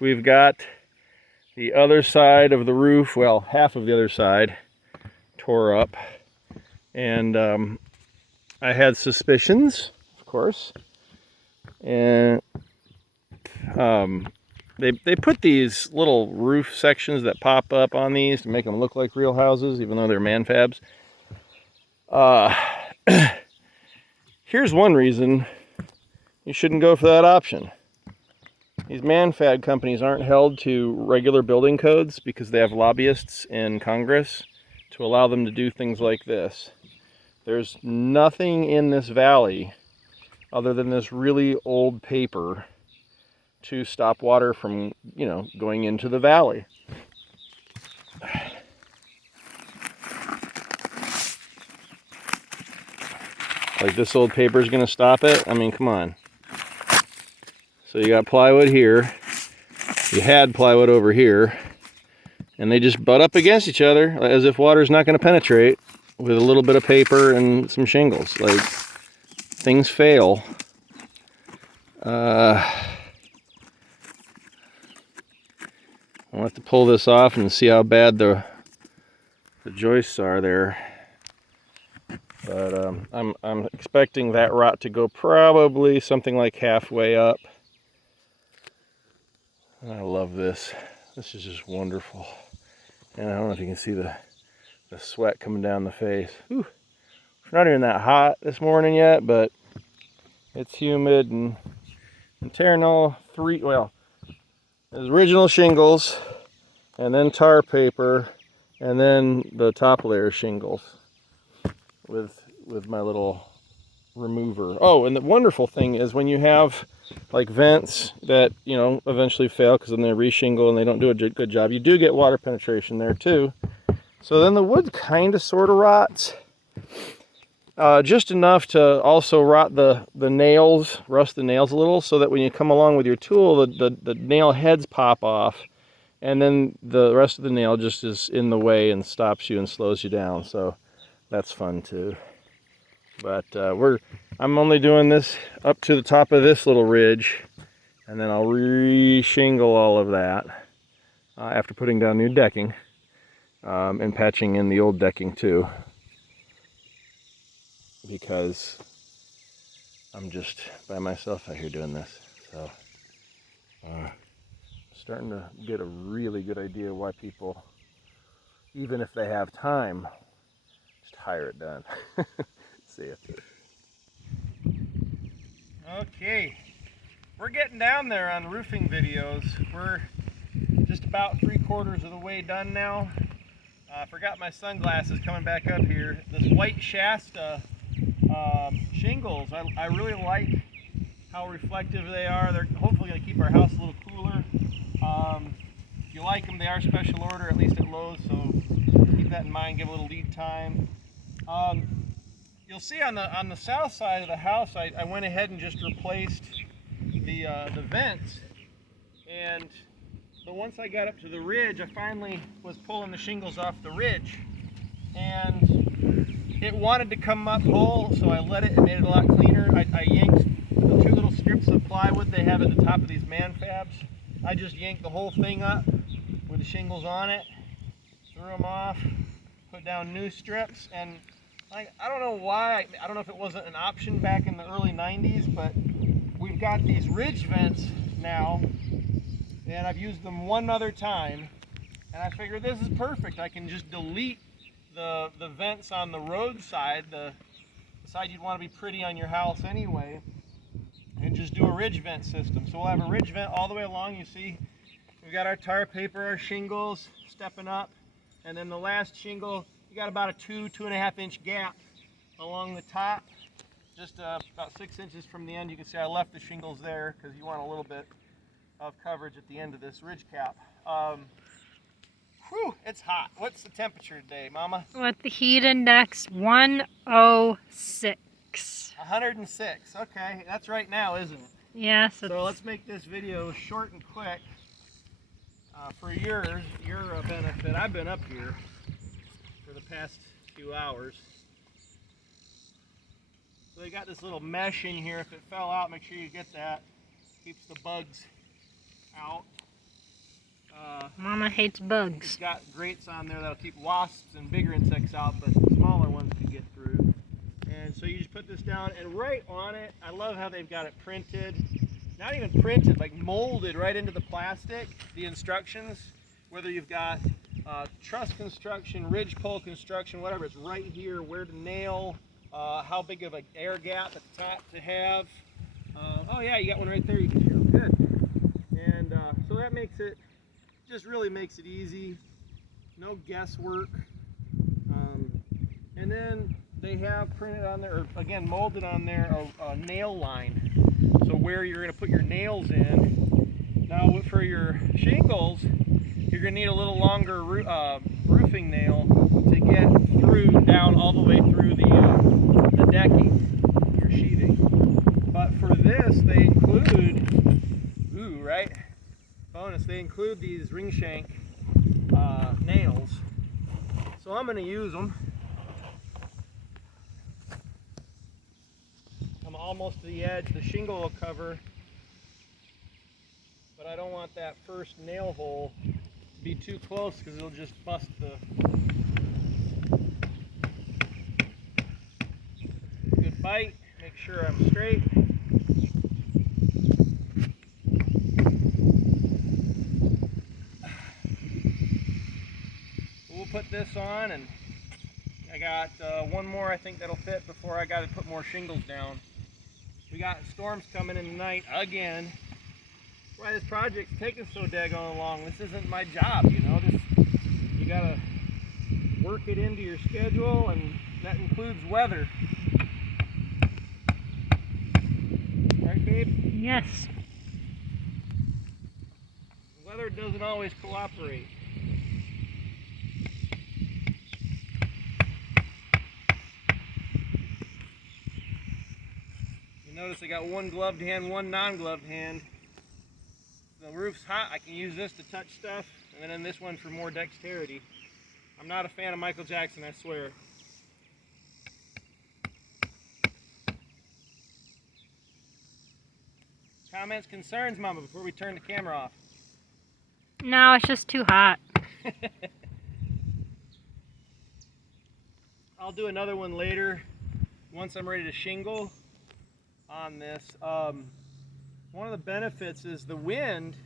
we've got the other side of the roof, well, half of the other side tore up. And I had suspicions, of course. And they put these little roof sections that pop up on these to make them look like real houses, even though they're manfabs. Here's one reason you shouldn't go for that option. These manfab companies aren't held to regular building codes because they have lobbyists in Congress to allow them to do things like this. There's nothing in this valley other than this really old paper to stop water from, going into the valley. Like this old paper is going to stop it? I mean, come on. So you got plywood here. You had plywood over here. And they just butt up against each other as if water's not going to penetrate with a little bit of paper and some shingles. Like, things fail. I'll have to pull this off and see how bad the joists are there. But I'm expecting that rot to go probably something like halfway up. I love this. This is just wonderful. And I don't know if you can see the sweat coming down the face. Whew. It's not even that hot this morning yet, but it's humid and I'm tearing all three, well, there's original shingles and then tar paper and then the top layer shingles with my little remover. Oh, and the wonderful thing is when you have like vents that, eventually fail because then they reshingle and they don't do a good job, you do get water penetration there too. So then the wood kind of sort of rots. Just enough to also rot the nails, rust the nails a little, so that when you come along with your tool, the nail heads pop off, and then the rest of the nail just is in the way and stops you and slows you down. So that's fun too. But I'm only doing this up to the top of this little ridge, and then I'll re-shingle all of that after putting down new decking and patching in the old decking too. Because I'm just by myself out here doing this. So starting to get a really good idea why people, even if they have time, just hire it done. See ya. Okay, we're getting down there on roofing videos. We're just about 3/4 of the way done now. I forgot my sunglasses coming back up here. This white Shasta shingles, I really like how reflective they are. They're hopefully going to keep our house a little cooler. If you like them, they are special order, at least at Lowe's, so keep that in mind, give a little lead time. You'll see on the south side of the house, I went ahead and just replaced the vents, but once I got up to the ridge, I finally was pulling the shingles off the ridge, and it wanted to come up whole, so I let it and made it a lot cleaner. I yanked the two little strips of plywood they have at the top of these manfabs. I just yanked the whole thing up with the shingles on it, threw them off, put down new strips, and I don't know why, I don't know if it wasn't an option back in the early 90s, but we've got these ridge vents now, and I've used them one other time, and I figured this is perfect. I can just delete the vents on the road side, the side you'd want to be pretty on your house anyway, and just do a ridge vent system. So we'll have a ridge vent all the way along. You see, we've got our tar paper, our shingles stepping up, and then the last shingle, you got about a 2.5 inch gap along the top, just about 6 inches from the end. You can see I left the shingles there because you want a little bit of coverage at the end of this ridge cap. Whew, it's hot. What's the temperature today, Mama? With the heat index, 106. 106. Okay, that's right now, isn't it? Yes. So let's make this video short and quick for your benefit. I've been up here for the past few hours. So they got this little mesh in here. If it fell out, make sure you get that. Keeps the bugs out. Mama hates bugs. It's got grates on there that'll keep wasps and bigger insects out, but smaller ones can get through. And so you just put this down, and right on it, I love how they've got it printed. Not even printed, like molded right into the plastic, the instructions, whether you've got truss construction, ridge pole construction, whatever, it's right here, where to nail, how big of an air gap at the top to have. Oh yeah, you got one right there you can nail, good. And so that makes it, just really makes it easy, no guesswork. And then they have printed on there, or again molded on there, a nail line. So where you're going to put your nails in. Now for your shingles, you're going to need a little longer roofing nail to get through, down all the way through the decking, your sheathing. But for this, they include, ooh, right? Bonus, they include these ring shank nails. So I'm going to use them. I'm almost to the edge. The shingle will cover, but I don't want that first nail hole to be too close because it'll just bust the good bite. Make sure I'm straight. We'll put this on, and I got one more I think that'll fit before I got to put more shingles down. We got storms coming in tonight again. That's why this project's taking so daggone long. This isn't my job, you know. You gotta work it into your schedule, and that includes weather. Right, babe? Yes. Weather doesn't always cooperate. Notice I got one gloved hand, one non-gloved hand. The roof's hot, I can use this to touch stuff, and then this one for more dexterity. I'm not a fan of Michael Jackson, I swear. Comments, concerns, Mama, before we turn the camera off? No, it's just too hot. I'll do another one later once I'm ready to shingle on this. One of the benefits is the wind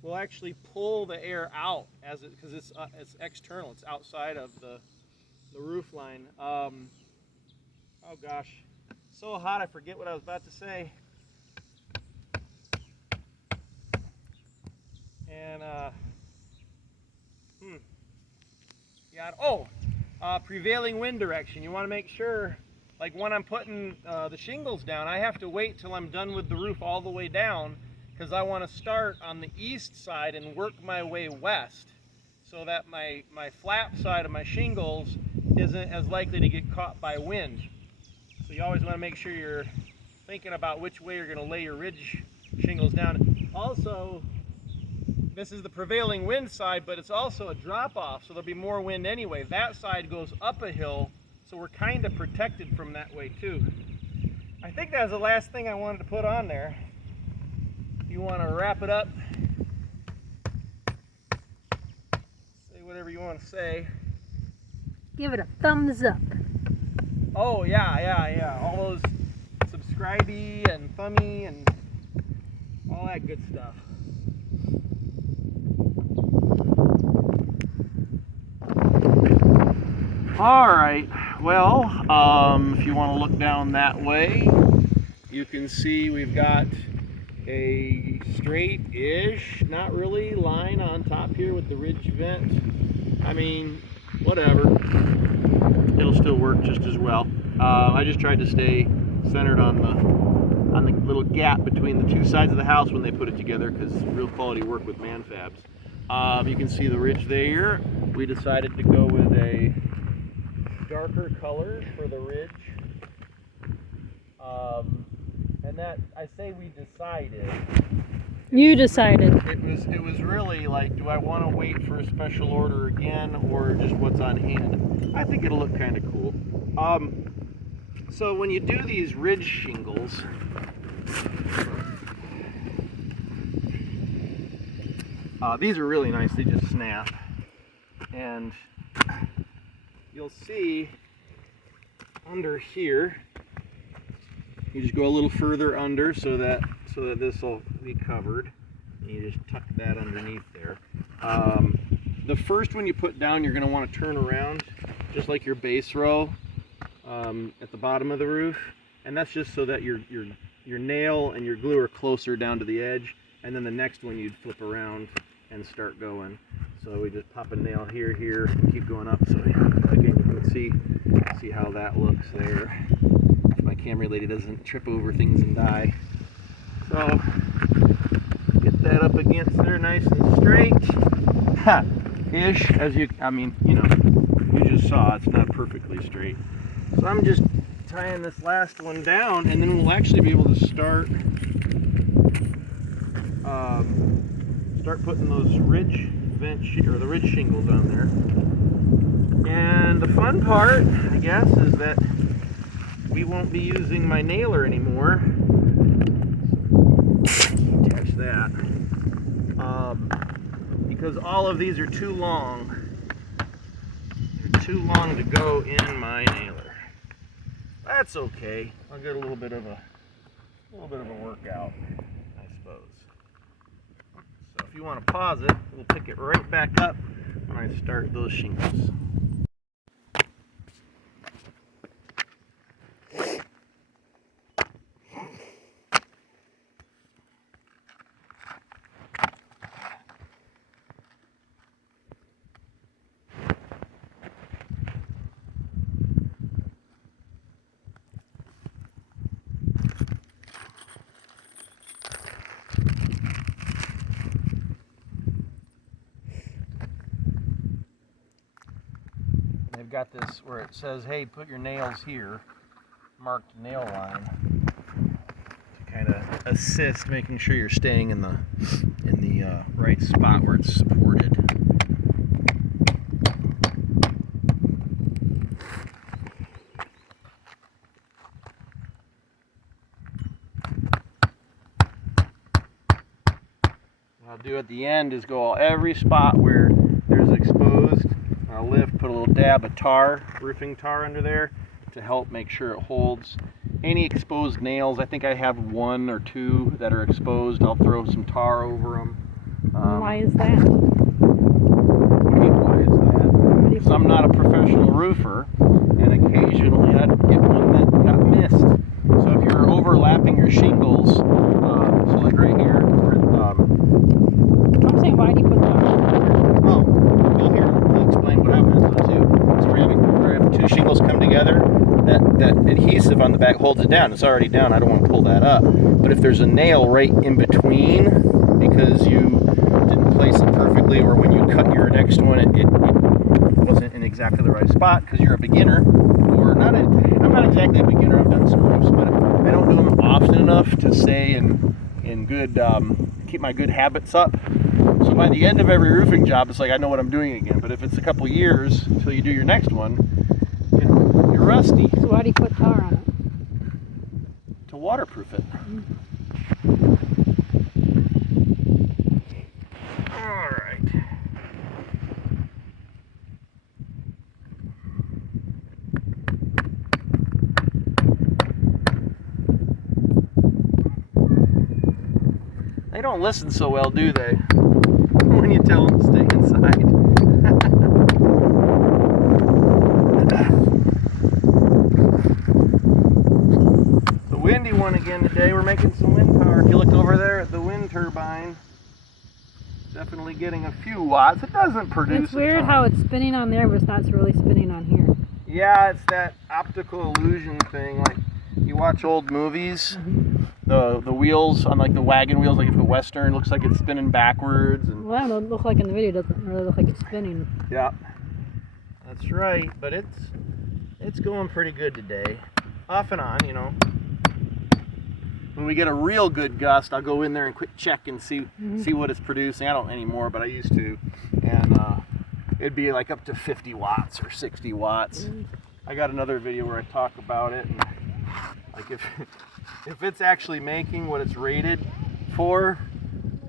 will actually pull the air out as it, because it's external, it's outside of the roof line. Oh gosh, so hot I forget what I was about to say. And prevailing wind direction. You want to make sure, like when I'm putting the shingles down, I have to wait till I'm done with the roof all the way down, because I want to start on the east side and work my way west, so that my flap side of my shingles isn't as likely to get caught by wind. So you always want to make sure you're thinking about which way you're going to lay your ridge shingles down. Also, this is the prevailing wind side, but it's also a drop off, so there'll be more wind anyway. That side goes up a hill, so we're kind of protected from that way too. I think that was the last thing I wanted to put on there. You want to wrap it up, say whatever you want to say. Give it a thumbs up. Oh yeah, all those subscribe-y and thummy and all that good stuff. All right, well, if you want to look down that way, you can see we've got a straight-ish, not really, line on top here with the ridge vent. I mean, whatever, it'll still work just as well. I just tried to stay centered on the little gap between the two sides of the house when they put it together, because real quality work with manfabs. You can see the ridge there. We decided to go with a darker color for the ridge, and that, I say we decided. You decided. It was really like, do I want to wait for a special order again, or just what's on hand? I think it'll look kind of cool. So when you do these ridge shingles, These are really nice, they just snap. And you'll see under here, you just go a little further under so that this will be covered. And you just tuck that underneath there. The first one you put down, you're going to want to turn around, just like your base row at the bottom of the roof, and that's just so that your nail and your glue are closer down to the edge. And then the next one you'd flip around and start going. So we just pop a nail here, and keep going up. So again, you can see how that looks there. If my camera lady doesn't trip over things and die. So get that up against there, nice and straight. Ish, you just saw it's not perfectly straight. So I'm just tying this last one down, and then we'll actually be able to start putting those ridge shingles on there. And the fun part, I guess, is that we won't be using my nailer anymore. Attach that. Because all of these are too long. They're too long to go in my nailer. That's okay. I'll get a little bit of a workout, I suppose. So if you want to pause it, we'll pick it right back up when I start those shingles. They've got this where it says, hey, put your nails here, marked nail line, to kind of assist making sure you're staying in the right spot where it's supported. What I'll do at the end is go every spot where there's exposed. I'll lift, put a little dab of tar, roofing tar under there to help make sure it holds. Any exposed nails, I think I have 1 or 2 that are exposed. I'll throw some tar over them. Why is that? Why is that? Because I'm not a professional roofer, and occasionally I'd get one that got missed. So if you're overlapping your shingles, so like right here, I'm saying, why do you put that on? oh, well here, I'll explain what happens too. So we're having 2 shingles come together, that adhesive on the back holds it down. It's already down, I don't want to pull that up. But if there's a nail right in between, because you didn't place it perfectly, or when you cut your next one, it wasn't in exactly the right spot because you're a beginner, or I'm not exactly a beginner, I've done some roofs, but I don't do them often enough to stay in good, keep my good habits up. So by the end of every roofing job, it's like I know what I'm doing again. But if it's a couple years until you do your next one, you're rusty. So why do you put tar on it? To waterproof it. All right. They don't listen so well, do they? When you tell them to stay inside. The windy one again today. We're making some wind power. If you look over there at the wind turbine, definitely getting a few watts. It doesn't produce. It's weird how it's spinning on there, but it's not really spinning on here. Yeah, it's that optical illusion thing. Like you watch old movies. The wheels on like the wagon wheels, like if a Western, looks like it's spinning backwards. And well, it doesn't look like in the video. It doesn't really look like it's spinning. yeah, that's right. But it's going pretty good today, off and on, you know. When we get a real good gust, I'll go in there and quick check and see what it's producing. I don't anymore, but I used to, and it'd be like up to 50 watts or 60 watts. I got another video where I talk about it, and like if it's actually making what it's rated for,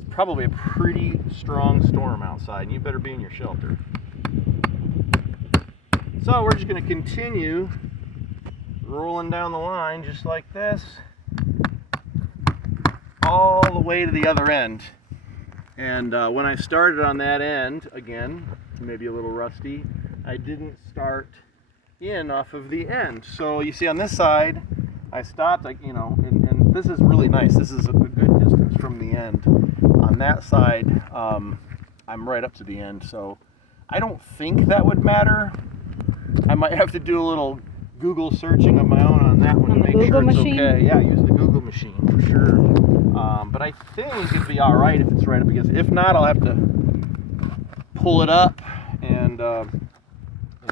it's probably a pretty strong storm outside, and you better be in your shelter. So we're just going to continue rolling down the line just like this, all the way to the other end. And when I started on that end, again, maybe a little rusty, I didn't start in off of the end. So you see on this side, I stopped, like, you know, and this is really nice. This is a good distance from the end. On that side, I'm right up to the end. So I don't think that would matter. I might have to do a little Google searching of my own on that one to make sure it's okay. Yeah, use the Google machine for sure. But I think it'd be all right if it's right up, because if not, I'll have to pull it up and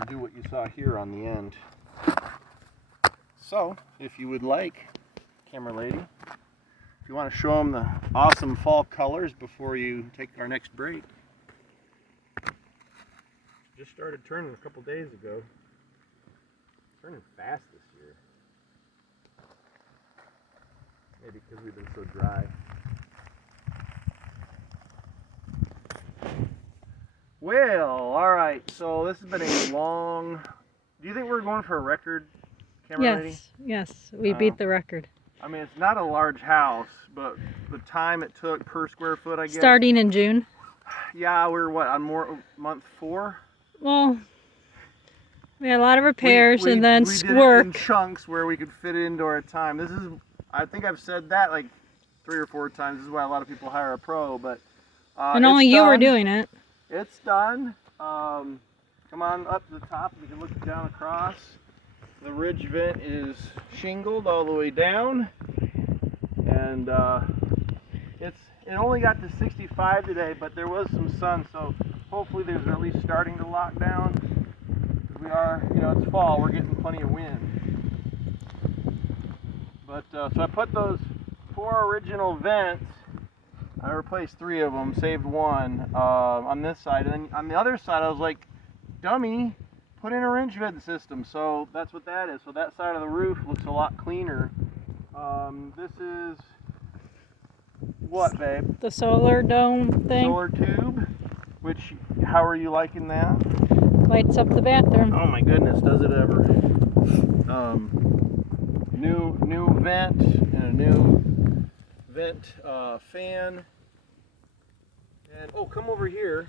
do what you saw here on the end. So, if you would like, camera lady, if you want to show them the awesome fall colors before you take our next break. Just started turning a couple days ago. Turning fast this year. Maybe because we've been so dry. Well, alright, so this has been a long... Do you think we're going for a record, camera lady? Yes, we beat the record. I mean, it's not a large house, but the time it took per square foot, I guess. Starting in June? Yeah, we're what, on month 4? Well, we had a lot of repairs and then we did work. it in chunks where we could fit it into our time. This is, I think I've said that like 3 or 4 times. This is why a lot of people hire a pro, but and only you were doing it. It's done. Come on up to the top. You can look down across. The ridge vent is shingled all the way down, and it only got to 65 today, but there was some sun, so hopefully there's at least starting to lock down. We are, you know, it's fall. We're getting plenty of wind. But so I put those 4 original vents. I replaced 3 of them, saved 1 on this side, and then on the other side I was like, dummy, put in a ridge vent system. So that's what that is. So that side of the roof looks a lot cleaner. This is what, babe? The solar dome thing. Solar tube. Which, how are you liking that? Lights up the bathroom. Oh my goodness, does it ever? New vent and a new vent fan. And oh, come over here.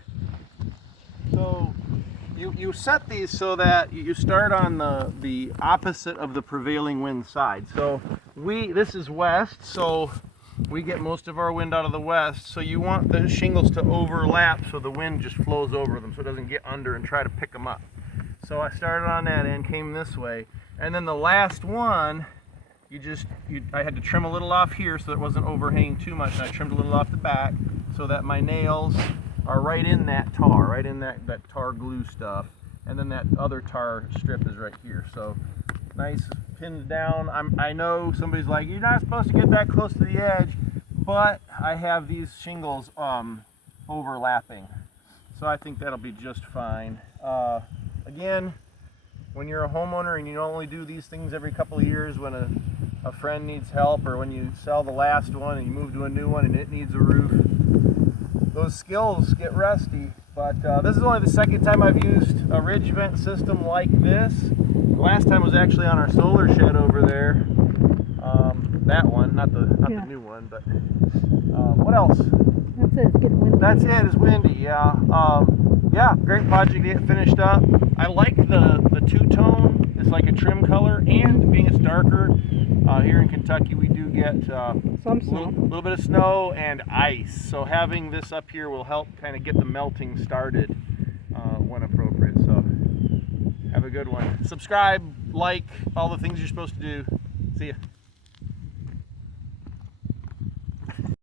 So you set these so that you start on the opposite of the prevailing wind side. So this is west, so we get most of our wind out of the west. So you want the shingles to overlap so the wind just flows over them, so it doesn't get under and try to pick them up. So I started on that end, came this way, and then the last one, I had to trim a little off here so it wasn't overhanging too much, and I trimmed a little off the back so that my nails are right in that tar, right in that tar glue stuff, and then that other tar strip is right here. So nice pinned down. I know somebody's like, you're not supposed to get that close to the edge, but I have these shingles overlapping, so I think that'll be just fine. Again, when you're a homeowner and you only do these things every couple of years, when a friend needs help, or when you sell the last one and you move to a new one and it needs a roof, those skills get rusty. But this is only the second time I've used a ridge vent system like this. The last time was actually on our solar shed over there. That one, not the new one, but what else? That's it, it's getting windy. That's it, it's windy, yeah. Yeah, great project to get finished up. I like the two-tone. It's like a trim color, and being it's darker, here in Kentucky we do get some snow. A little bit of snow and ice. So having this up here will help kind of get the melting started when appropriate. So have a good one. Subscribe, like, all the things you're supposed to do. See ya.